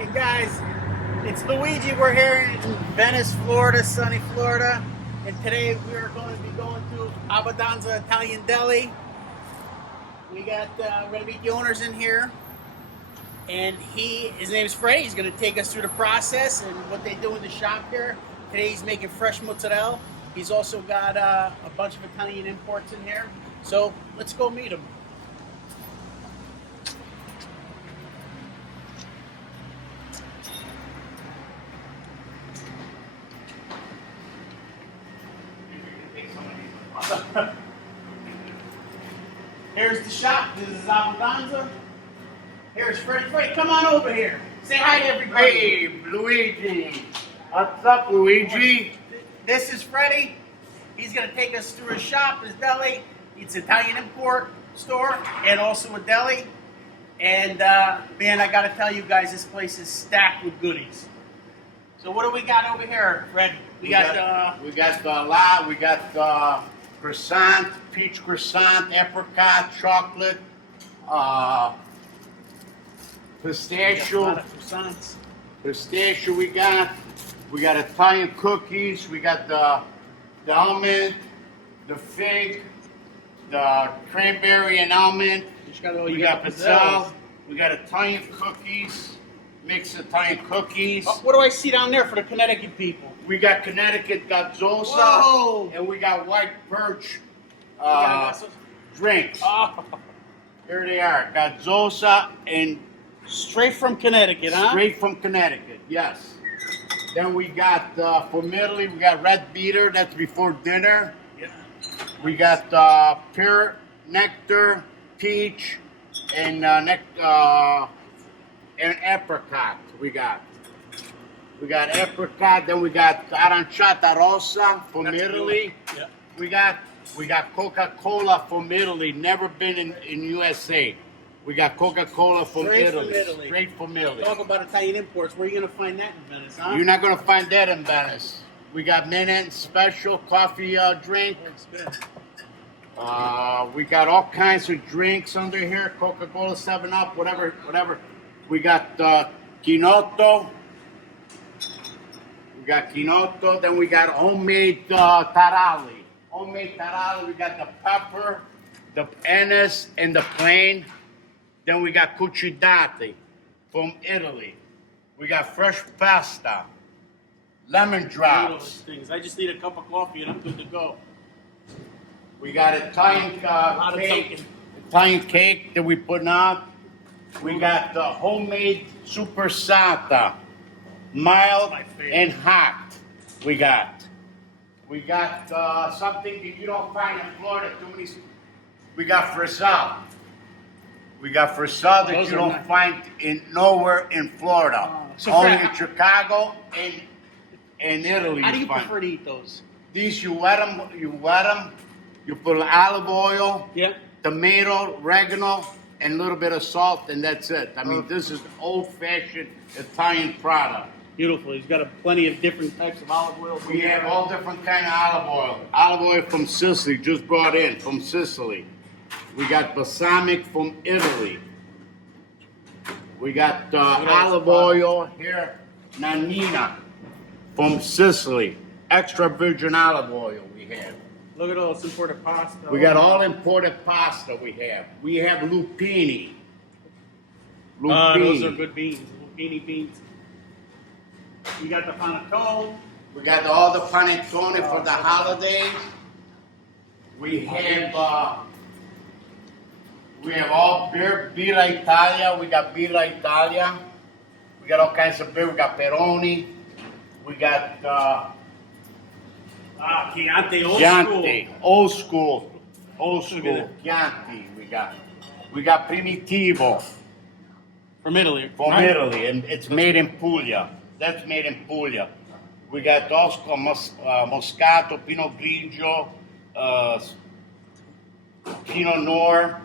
Hey guys, it's Luigi. We're here in Venice, Florida, sunny Florida, and today we are going to be going to Abondanza Italian Deli. We got we're going to meet the owners in here, and his name is Freddie. He's going to take us through the process and what they do in the shop here. Today he's making fresh mozzarella. He's also got a bunch of Italian imports in here. So let's go meet him. Here's the shop. This is Abondanza. Here's Freddie. Freddie, come on over here. Say hi to everybody. Hey, Luigi. What's up, Luigi? This is Freddie. He's going to take us through his shop, his deli. It's an Italian import store and also a deli. And, man, I got to tell you guys, this place is stacked with goodies. So what do we got over here, Fred? We got croissant, peach croissant, apricot, chocolate, pistachio. A lot of croissants. Pistachio we got Italian cookies. We got the almond, the fig, the cranberry and almond. We got pizzelle. We got Italian cookies, mixed Italian cookies. What do I see down there for the Connecticut people? We got Connecticut gazzosa. Whoa! And we got white birch drinks. Oh, Here they are, gazzosa and straight from Connecticut, huh? straight from Connecticut, yes. Then we got, from Italy, we got red beater, that's before dinner. Yeah. We got pear, nectar, peach, and apricot we got. We got apricot, then we got aranciata rossa from Italy. Yeah. We got Coca-Cola from Italy, never been in USA. We got Coca-Cola from Italy. Straight from Italy. Talk about Italian imports. Where are you going to find that in Venice, huh? You're not going to find that in Venice. We got Manhattan Special coffee drink. That's good. We got all kinds of drinks under here. Coca-Cola, 7-Up, whatever. We got Kinotto. We got Kinotto. Then we got homemade taralli. Homemade taralli. We got the pepper, the anise, and the plain. Then we got cucinati from Italy. We got fresh pasta, lemon drops. Things. I just need a cup of coffee and I'm good to go. We got Italian cake that we put on. We got the homemade super santa, mild and hot. We got something that you don't find in Florida. We got frisal. We got frisal that you don't find nowhere in Florida. So only Fred, in Chicago and Italy. How do you find. prefer to eat those? These you wet them. You put olive oil, Yep. tomato, oregano, and a little bit of salt, and that's it. I mean, this is old-fashioned Italian product. Beautiful. He's got plenty of different types of olive oil. We have all different kind of olive oil. Olive oil from Sicily, just brought in from Sicily. We got balsamic from Italy. We got olive oil here, Nannina from Sicily. Extra virgin olive oil we have. Look at all this imported pasta. We got all imported pasta we have. We have lupini. Those are good beans. Lupini beans. We got the panettone. We got all the panettone for the holidays. We have all beer, Birra Italia. We got Birra Italia. We got all kinds of beer. We got Peroni. We got Chianti, old school. Chianti. We got Primitivo From Italy. from Italy, and it's made in Puglia. That's made in Puglia. We got also Moscato, Pinot Grigio, Pinot Noir,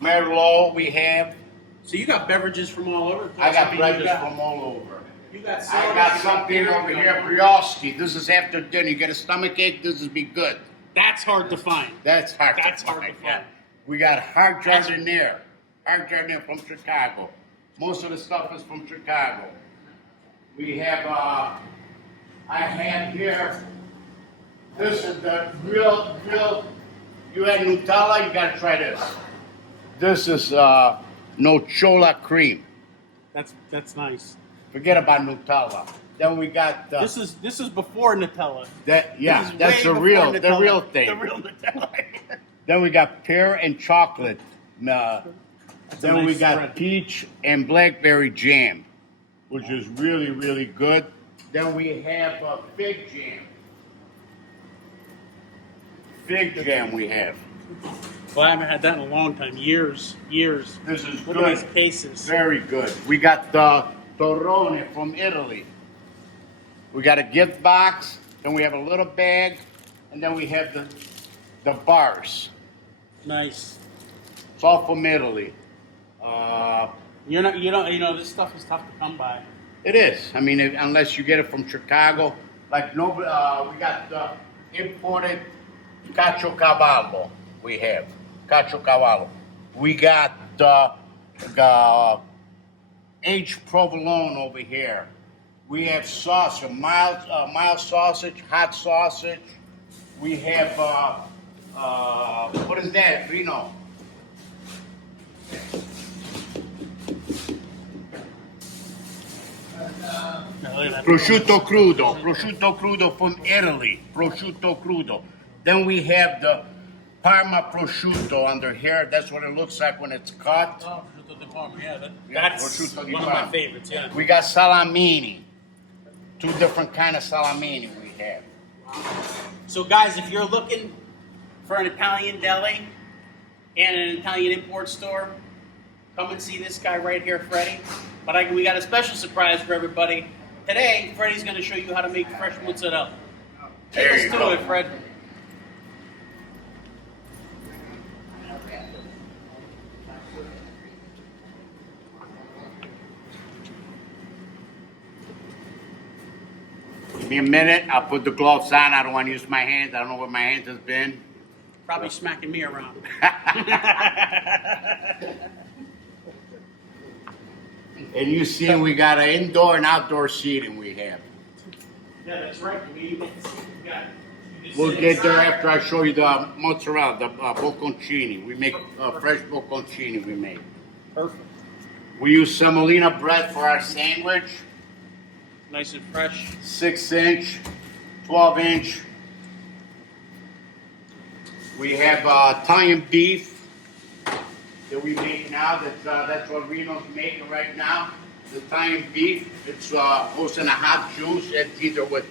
Merlot. We have. So you got beverages from all over? I got beverages from all over. You got I got something over here, brioche. This is after dinner. You get a stomach ache, this would be good. That's hard to find. That's hard to hard find. to find. Yeah. We got hard jardiniere from Chicago. Most of the stuff is from Chicago. We have, I have here, this is the real, you had Nutella, you gotta try this. This is Nochola cream. That's nice. Forget about Nutella. Then we got This is before Nutella. that. Yeah, This is that's way the real, before the Nutella. real thing. The real Nutella. Then we got pear and chocolate. Then we nice got spread. peach and blackberry jam, which is really, really good. Then we have fig jam. Fig jam we have. Well, I haven't had that in a long time. Years. This is Look good. at these cases. Very good. We got the torrone from Italy. We got a gift box. Then we have a little bag, and then we have the bars. Nice. It's all from Italy. This stuff is tough to come by. It is. I mean, unless you get it from Chicago, like no, we got imported caciocavallo. We have caciocavallo. We got aged provolone over here. We have sausage, mild sausage, hot sausage. We have what is that, Reno? Prosciutto crudo from Italy, prosciutto crudo. Then we have the Parma prosciutto under here. That's what it looks like when it's cut. Oh, prosciutto di Parma, yeah. Yeah, That's prosciutto di one of my Parma. favorites, yeah. We got salamini. Two different kind of salamini we have. So, guys, if you're looking for an Italian deli and an Italian import store, come and see this guy right here, Freddie. But we got a special surprise for everybody. Today, Freddie's going to show you how to make fresh mozzarella. Take There us you to go. it, Fred. Give me a minute. I'll put the gloves on. I don't want to use my hands. I don't know where my hands has been. Probably smacking me around. And you see, we got an indoor and outdoor seating we have. Yeah, that's right. We'll get there after I show you the mozzarella, the bocconcini. We make fresh bocconcini we make. Perfect. We use semolina bread for our sandwich. Nice and fresh. 6-inch, 12-inch. We have Italian beef that we make now. That's what Reno's making right now. The Italian beef. It's goes in a hot juice. It's either with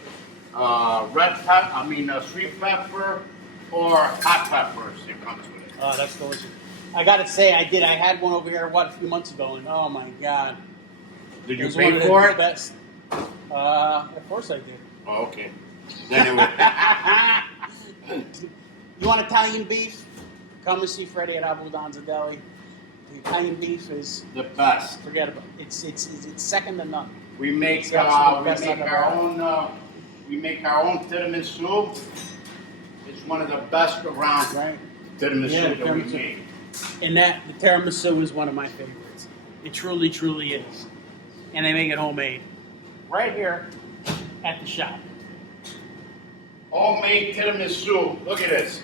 sweet pepper or hot peppers. It comes with it. Oh, that's delicious. I got to say, I had one over here, a few months ago, and oh my God. Did you was one pay of the for it? Best. Of course I did. Oh, okay. Anyway. You want Italian beef? Come and see Freddie at Abondanza Deli. The Italian beef is The best. forget about it. It's second to none. We make It's the absolute best I've ever our had. own. We make our own tiramisu. It's one of the best around Right. tiramisu Yeah, that we tiramisu. make. And the tiramisu is one of my favorites. It truly, truly is. And they make it homemade. Right here at the shop. Homemade tiramisu. Look at this.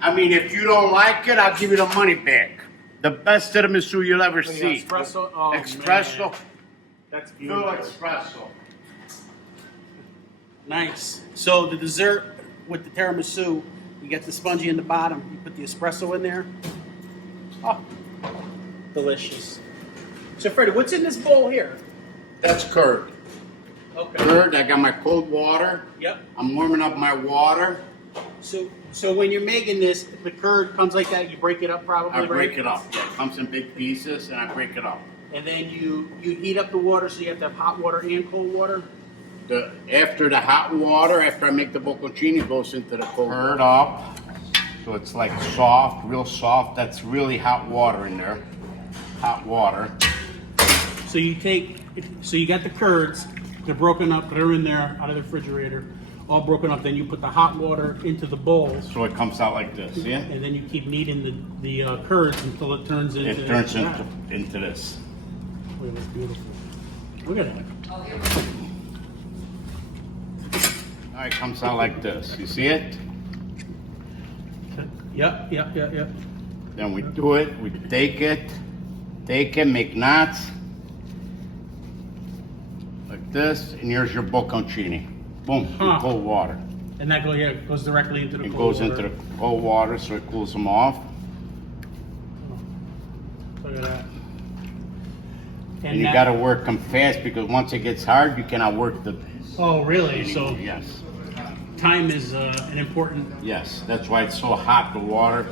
I mean, if you don't like it, I'll give you the money back. The best tiramisu you'll ever see. Espresso. Oh, Espresso. man. That's Full beautiful. espresso. Nice. So the dessert with the tiramisu, you get the spongy in the bottom. You put the espresso in there. Oh, delicious. So Freddie, what's in this bowl here? That's curd. Okay. Curd. I got my cold water. Yep. I'm warming up my water. So when you're making this, the curd comes like that. You break it up, probably. I break right? it up. Yeah, it comes in big pieces, and I break it up. And then you heat up the water, so you have to have hot water and cold water. After the hot water, after I make the bocconcini, goes into the cold curd up. So it's like soft, real soft. That's really hot water in there. Hot water. So you got the curds. They're broken up. They're in there out of the refrigerator, all broken up. Then you put the hot water into the bowls. So it comes out like this, yeah? And then you keep kneading the curds until it turns into. It turns into this. Look, that's beautiful. Look at that. All right, comes out like this. You see it? Yep. Then we do it. We take it, make knots like this, and here's your bocconcini. Boom, in cold water. And that goes directly into the It cold goes water. into the cold water so it cools them off. Look at that. And you got to work them fast because once it gets hard, you cannot work the. Oh, really? So yes. Time is an important. Yes, that's why it's so hot. The water.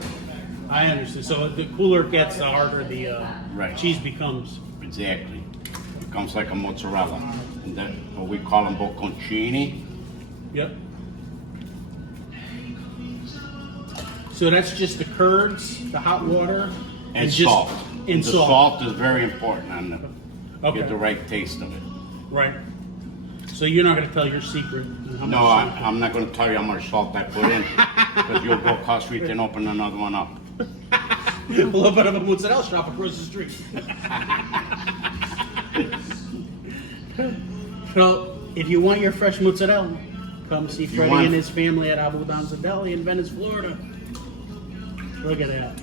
I understand. So the cooler it gets, the harder the Right. cheese becomes. Exactly. It becomes like a mozzarella, and then what we call them bocconcini. Yep. So that's just the curds, the hot water, And just, salt. And the salt. salt is very important on the Okay. get the right taste of it. Right. So you're not going to tell your secret. How No, much salt- I'm not going to tell you how much salt I put in because you'll go across the street and open another one up. A little bit of a mozzarella shop across the street. So, if you want your fresh mozzarella, come see Freddie and his family at Abondanza Deli in Venice, Florida. Look at that.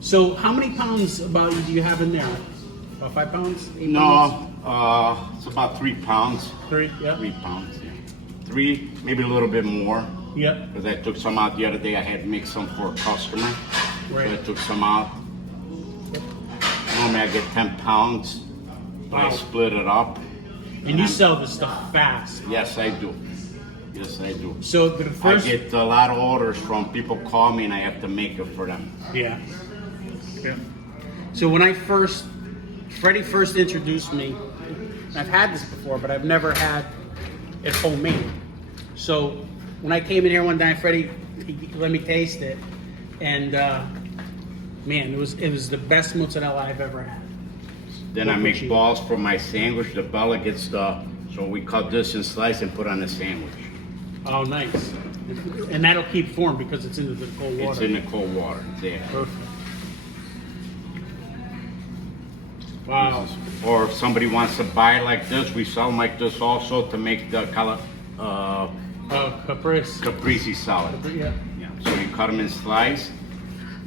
So, how many pounds about do you have in there? About 5 pounds? 8 pounds? No, it's about 3 pounds. 3? Yeah. 3 pounds, yeah. 3, maybe a little bit more. Yep. Because I took some out the other day. I had to make some for a customer. Right. So I took some out. Normally I get 10 pounds, but I Wow. split it up. And you sell this stuff fast. Yes, I do. Yes, I do. So the first, I get a lot of orders from people call me and I have to make it for them. yeah. So when Freddie first introduced me, I've had this before, but I've never had it homemade. So when I came in here one time, Freddie he let me taste it, and man, it was the best mozzarella I've ever had. Then I make balls for my sandwich. The Bella gets so we cut this and slice and put on the sandwich. Oh, nice. And that'll keep form because it's into the cold water. It's in the cold water. There. Perfect. Wow. Or if somebody wants to buy like this, we sell them like this also to make the Caprese. caprese salad. Yeah. Yeah. So you cut them in slices,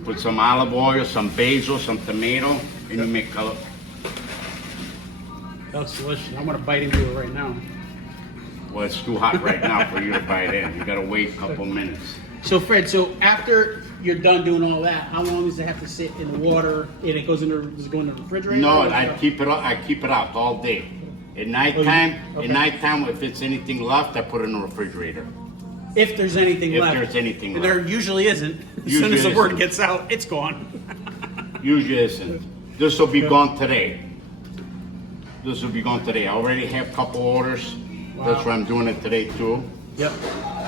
put some olive oil, some basil, some tomato, and you make color. That looks delicious. I'm gonna bite into it right now. Well, it's too hot right now for you to bite in. You gotta wait a couple minutes. So Fred, after you're done doing all that, how long does it have to sit in the water? And it goes into does it go in the refrigerator? No, I keep it out all day. At nighttime, if it's anything left, I put it in the refrigerator. If there's anything left. If there's anything And left. there usually isn't. As soon as the word gets out, it's gone. Usually isn't. This will be gone today. This will be gone today. I already have a couple orders. Wow. That's why I'm doing it today too. Yep.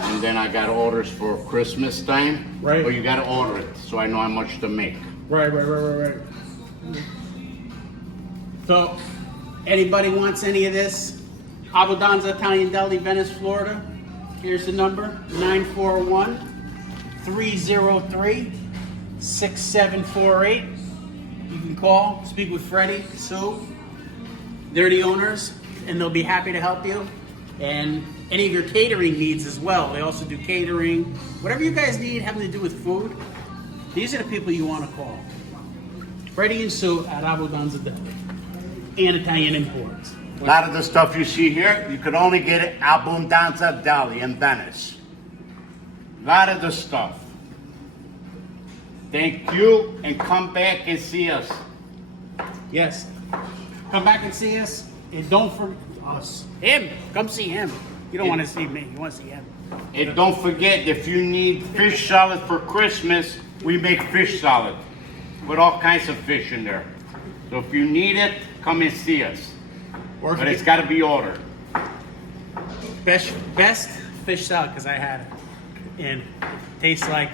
And then I got orders for Christmas time. Right. But you gotta order it so I know how much to make. Right. So, anybody wants any of this? Abondanza Italian Deli, Venice, Florida. Here's the number, 941-303-6748. You can call, speak with Freddie, Sue. They're the owners, and they'll be happy to help you. And any of your catering needs as well. They also do catering. Whatever you guys need having to do with food, these are the people you want to call. Freddie and Sue at Abondanza Deli and Italian Imports. A lot of the stuff you see here, you can only get it at Abondanza Deli in Venice. A lot of the stuff. Thank you, and come back and see us. Yes. Come back and see us. And don't forget us. Him. Come see him. You don't want to see me. You want to see him. And don't forget, if you need fish salad for Christmas, we make fish salad with all kinds of fish in there. So if you need it, come and see us. But it's got to be ordered. Best fish salad, because I had it. And it tastes like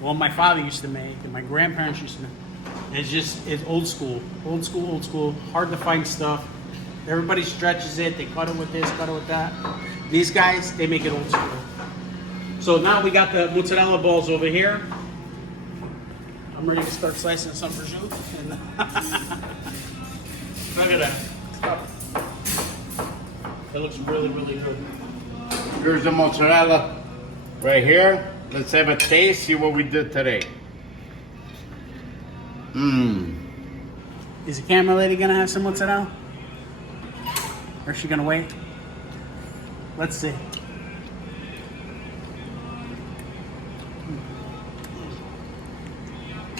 what my father used to make and my grandparents used to make. It's old school. Old school. Hard to find stuff. Everybody stretches it. They cut it with this, cut it with that. These guys, they make it old school. So now we got the mozzarella balls over here. I'm ready to start slicing some prosciutto. And look at that stuff. It looks really, really good. Here's the mozzarella right here. Let's have a taste, see what we did today. Mmm. Is the camera lady gonna have some mozzarella? Or is she gonna wait? Let's see.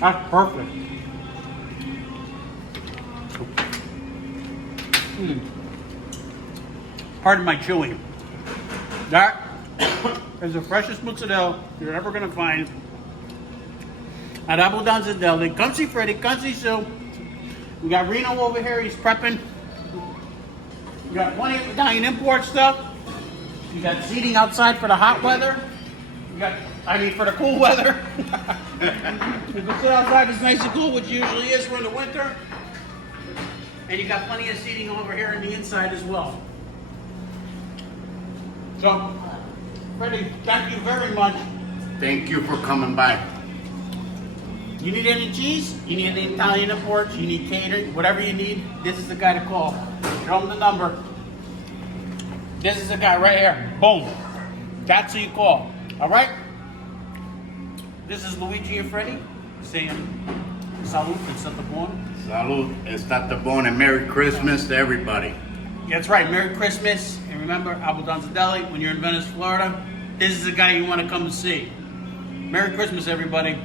That's perfect. Pardon my chewing. That is the freshest mozzarella you're ever gonna find at Abondanza Deli. Come see Freddy, come see Sue. We got Reno over here, he's prepping. We got plenty of Italian import stuff. You got seating outside for the hot weather. You got, for the cool weather. You can sit outside, it's nice and cool, which usually is for the winter. And you got plenty of seating over here on the inside as well. So, Freddie, thank you very much. Thank you for coming by. You need any cheese? You need any Italian imports? You need catering? Whatever you need, this is the guy to call. Show him the number. This is the guy right here. Boom. That's who you call. All right? This is Luigi and Freddie saying salute and set the bone. Salud, estate bon, and Merry Christmas to everybody. That's right. Merry Christmas. And remember, Abondanza Deli, when you're in Venice, Florida, this is the guy you want to come and see. Merry Christmas, everybody.